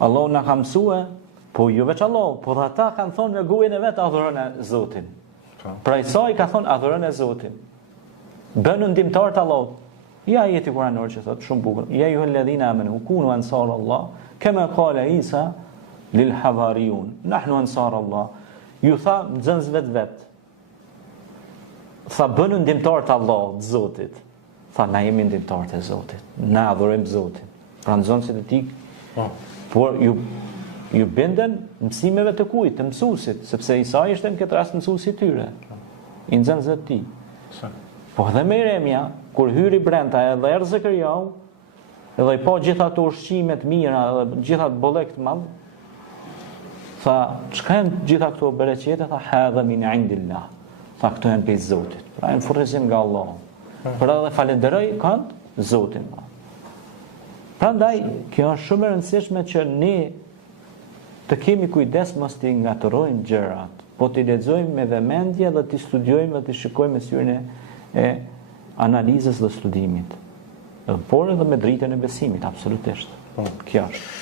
Allahu na ka mësue, po jo veç Allahu, por ata kanë thonë me gojën e vet adhurojnë Zotin. Pra Isa i ka thonë adhurojnë Zotin. Bënu ndihmtar të Allahut. Ja ajeti kuranor që thotë shumë bukur. Ja ju alladhina amanu kunu ansar Allah, kama qala Isa lil havariyun. Nahnu ansar Allah. Ju tha nxënësve vet. Tha bënu ndihmtar të Allahut, Zotit. Tha na jemi ndihmtar të Zotit. Na adhurojmë Zotin. Pra nxënësit e tij, por ju binden mësimeve të kujt, të mësuesit, sepse Isa ishte në këtë rast mësuesi i tyre, i nxënësve të tij. Po dhe me Jeremia, kur hyri brenda edhe erdhi Zekariau, edhe i pa gjitha ato ushqimet mira dhe gjitha ato bollek të madh, tha, çka janë gjitha këto bereqete? Tha, hadha min indillah. Tha, këto janë prej Zotit. Pra janë furnizim nga Allahu. Pra edhe falenderoj kanë Zotin. Prandaj, kjo është shumë e rëndësishme që ne të kemi kujdes mos t'i ngatërojmë gjërat, po t'i lexojmë me vëmendje dhe t'i studiojmë dhe t'i shikojmë me syrin e analizës dhe studimit. Por edhe me dritën e besimit, absolutisht. Kjo është.